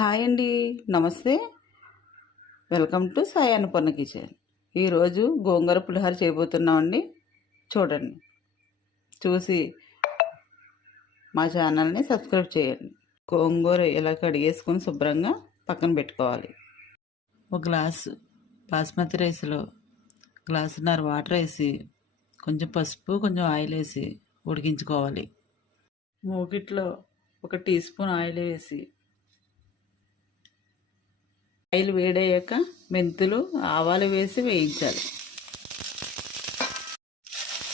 Hi అండి. నమస్తే. Welcome to Sai Annapurna kitchen. ఈరోజు గోంగూర పులిహోర చేయబోతున్నామండి. చూడండి. చూసి మా ఛానల్ని సబ్స్క్రైబ్ చేయండి. గోంగూర ఇలా కడిగేసుకొని శుభ్రంగా పక్కన పెట్టుకోవాలి. ఒక గ్లాసు బాస్మతి రైస్లో గ్లాసున్నర వాటర్ వేసి కొంచెం పసుపు కొంచెం ఆయిల్ వేసి ఉడికించుకోవాలి. మూకిట్లో ఒక టీ స్పూన్ ఆయిల్ వేసి ఆయిల్ వేడయ్యాక మెంతులు ఆవాలు వేసి వేయించాలి.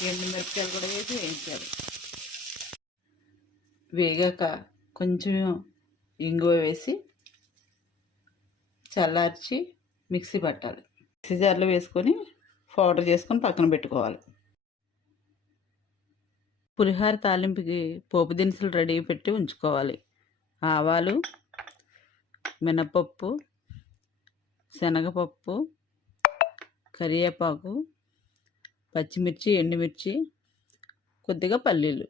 ఎండు మిరపకాయలు కూడా వేసి వేయించాలి. వేగాక కొంచెం ఇంగువ వేసి చల్లార్చి మిక్సీ పట్టాలి. మిక్సీ జార్లో వేసుకొని పౌడర్ చేసుకొని పక్కన పెట్టుకోవాలి. పులిహార తాలింపుకి పోపు దినుసులు రెడీ పెట్టి ఉంచుకోవాలి. ఆవాలు మినపప్పు శనగపప్పు కరివేపాకు పచ్చిమిర్చి ఎండుమిర్చి కొద్దిగా పల్లీలు.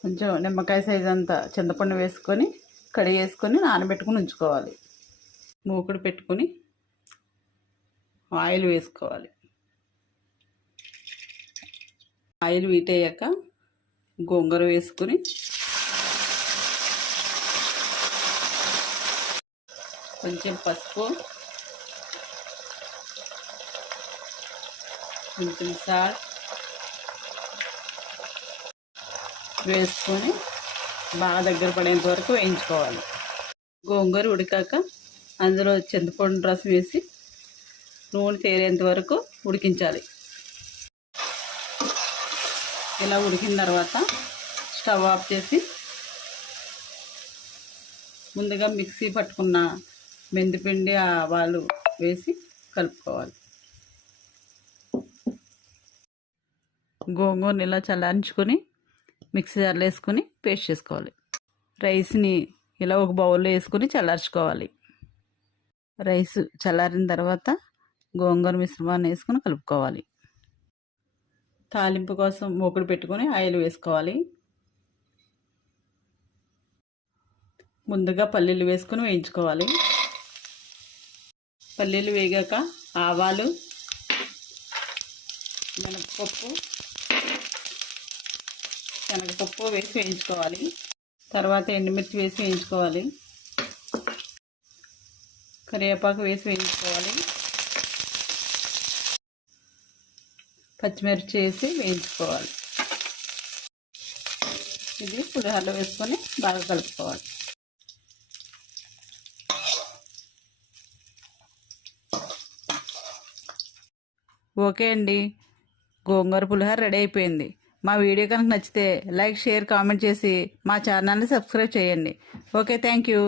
కొంచెం నిమ్మకాయ సైజ్ అంతా చింతపండు వేసుకొని కడిగి వేసుకొని నానబెట్టుకుని ఉంచుకోవాలి. మూకుడు పెట్టుకొని ఆయిల్ వేసుకోవాలి. ఆయిల్ వీటయ్యాక గోంగూర వేసుకుని కొంచెం పసుపు కొంచెం సాల్ట్ వేసుకొని బాగా దగ్గర పడేంత వరకు వేయించుకోవాలి. గోంగూర ఉడికాక అందులో చింతపండు రసం వేసి నూనె తేలేంత వరకు ఉడికించాలి. ఇలా ఉడికిన తర్వాత స్టవ్ ఆఫ్ చేసి ముందుగా మిక్సీ పట్టుకున్న మెంతిపిండి ఆవాలు వేసి కలుపుకోవాలి. గోంగూరని ఇలా చల్లారించుకొని మిక్సీ జార్లో వేసుకొని పేస్ట్ చేసుకోవాలి. రైస్ని ఇలా ఒక బౌల్లో వేసుకొని చల్లార్చుకోవాలి. రైస్ చల్లారిన తర్వాత గోంగూర మిశ్రమాన్ని వేసుకొని కలుపుకోవాలి. తాలింపు కోసం మూకుడు పెట్టుకొని ఆయిల్ వేసుకోవాలి. ముందుగా పల్లీలు వేసుకొని వేయించుకోవాలి. పల్లీలు వేగాక ఆవాలు మినపప్పు శనగపప్పు వేసి వేయించుకోవాలి. తర్వాత ఎండుమిర్చి వేసి వేయించుకోవాలి. కరివేపాకు వేసి వేయించుకోవాలి. పచ్చిమిర్చి వేసి వేయించుకోవాలి. ఇది పులిహోరలో వేసుకొని బాగా కలుపుకోవాలి. ఓకే అండి. గోంగూర పులిహోర రెడీ అయిపోయింది. మా వీడియో కనుక నచ్చితే లైక్ షేర్ కామెంట్ చేసి మా ఛానల్ని సబ్స్క్రైబ్ చేయండి. Okay thank you.